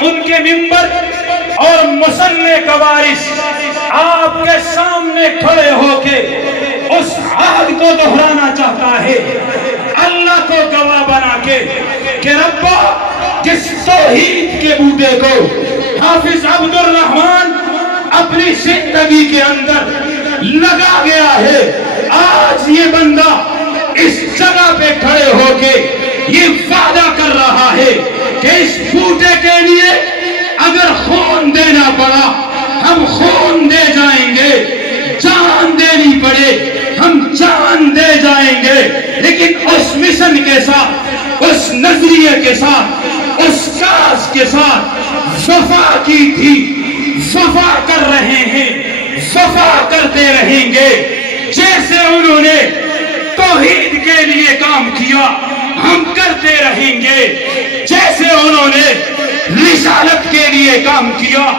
ان کے منبر اور مصلی کا وارث آپ کے سامنے کھڑے ہو کے اس عہد کو دہرانا چاہتا ہے، اللہ کو گواہ بنا کے کہ ربا جس توحید کے بوٹے کو حافظ عبد الرحمن اپنی زندگی کے اندر لگا گیا ہے، آج یہ بندہ اس جگہ پہ کھڑے ہو کے یہ وعدہ کر رہا ہے کہ اس بوٹے کے لیے اگر خون دینا پڑا ہم خون دے جائیں گے، جان دینی پڑے ہم جان دے جائیں گے، لیکن اس مشن کے ساتھ، اس نظریے کے ساتھ، اس کاز کے ساتھ وفا کی تھی، وفا کر رہے ہیں، وفا کرتے رہیں گے۔ جیسے انہوں نے توحید کے لیے کام کیا ہم کرتے رہیں گے، جیسے انہوں نے رسالت کے لیے کام کیا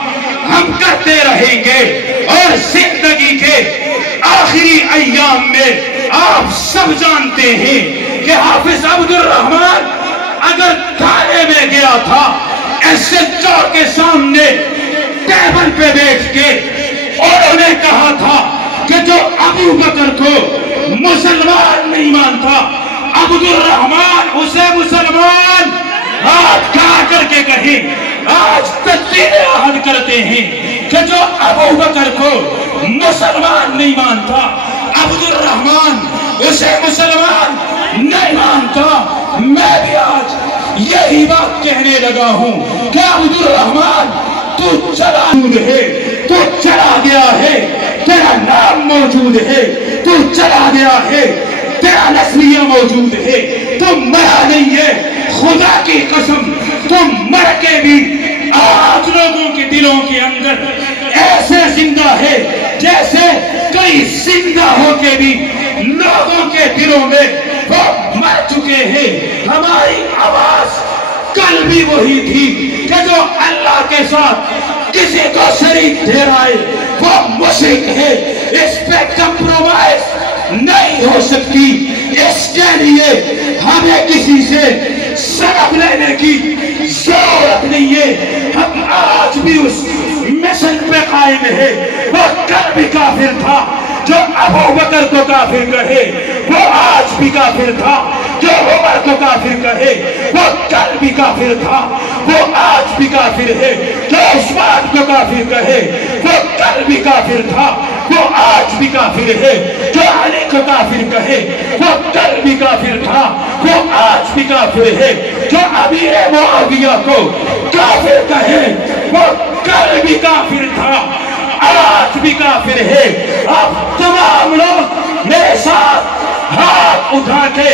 ہم کرتے رہیں گے، اور زندگی کے آخری ایام میں آپ سب جانتے ہیں کہ حافظ عبد الرحمن اگر تھانے میں گیا تھا ایسے چور کے سامنے ٹیبل پہ بیٹھ کے انہوں نے کہا تھا کہ جو ابو بکر کو مسلمان نہیں مانتا عبد الرحمن اسے مسلمان، ہاتھ کھڑا کر کے کہیں آج تجدید عہد کرتے ہیں کہ جو ابو بکر کو مسلمان نہیں مانتا عبد الرحمن اسے مسلمان نہیں مانتا۔ میں بھی آج یہی بات کہنے لگا ہوں کہ عبد الرحمن تو چلا ہے، تو چلا گیا ہے، تیرا نام موجود ہے، تو چلا گیا ہے، تیرا نسلیہ موجود ہے، تو مرا نہیں ہے، خدا کی قسم تم مر کے بھی آج لوگوں کے دلوں کے اندر ایسے زندہ ہے جیسے کئی زندہ ہو کے بھی لوگوں کے دلوں میں وہ مر چکے ہیں۔ ہماری آواز کل بھی وہی تھی کہ جو اللہ کے ساتھ کسی کو شریک ٹھہرائے وہ مشرک ہے، اس پہ کمپرومائز نہیں ہو سکتی، اس کے لیے ہمیں کسی سے سبق لینے کی ضرورت نہیں ہے۔ ہم آج بھی اس مشن پہ قائم ہے، وہ کل بھی کافر تھا، جو ابو بکر کو کافر کہے وہ آج بھی کافر تھا، جو عمر کو کافر کہے وہ کل بھی کافر تھا، وہ آج بھی کافر ہے، جو عثمان کو کافر کہے وہ کل بھی کافر تھا، وہ آج بھی کافر ہے، جو علی کو کافر کہے وہ کل بھی کافر تھا، وہ آج بھی کافر ہے، جو امیر معاویہ کو کافر کہے وہ کل بھی کافر تھا، آج بھی کافر ہے۔ اب تمام لوگ میرے ساتھ ہاتھ اٹھا کے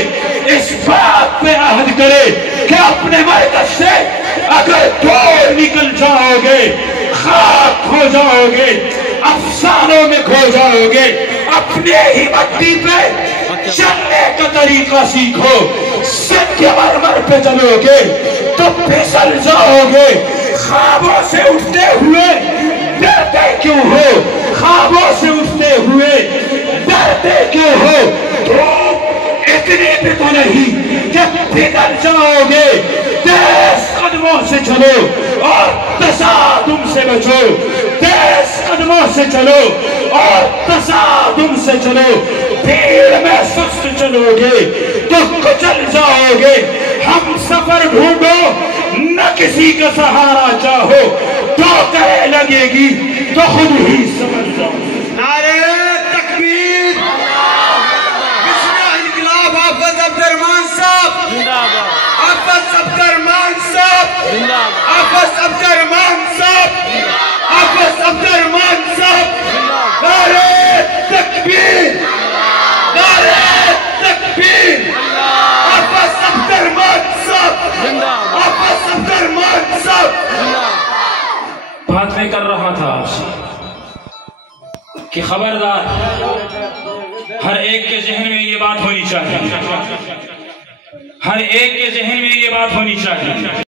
اس بات پہ عہد کرے کہ اپنے مرکز سے اگر دور نکل جاؤ گے، خاک ہو جاؤ گے، افسانوں میں کھو جاؤ گے، اپنے ہی مٹی پہ چلنے کا طریقہ سیکھو، سنگ مرمر پہ چلو گے تو پھسل جاؤ گے۔ خوابوں سے اٹھتے ہوئے ڈرتے کیوں ہو؟ خوابوں سے اٹھتے ہوئے ڈرتے کیوں ہو؟ دھوپ اتنی بھی تو نہیں کہ پھسل جاؤ گے، تیز قدموں سے چلو اور تصادم سے بچو، تیز قدموں سے چلو اور تصادم سے چلو۔ بھیڑ میں سست چلو گے تو کچل جاؤ گے۔ ہم سفر ڈھونڈو نہ کسی کا سہارا چاہو، ٹھوکریں لگے گی تو خود ہی سمجھ جاؤ۔ نعرہ تکبیر، انقلاب حافظ عبد الرحمن صاحب، حافظ عبد الرحمن صاحب، حافظ عبد الرحمن صاحب، حافظ عبد الرحمن صاحب، نعرہ تکبیر، نعرہ تکبیر، حافظ عبد الرحمن صاحب، حافظ عبد الرحمن صاحب۔ بات میں کر رہا تھا آپ سے کہ خبردار ہر ایک کے ذہن میں یہ بات ہونی چاہیے، ہر ایک کے ذہن میں یہ بات ہونی چاہیے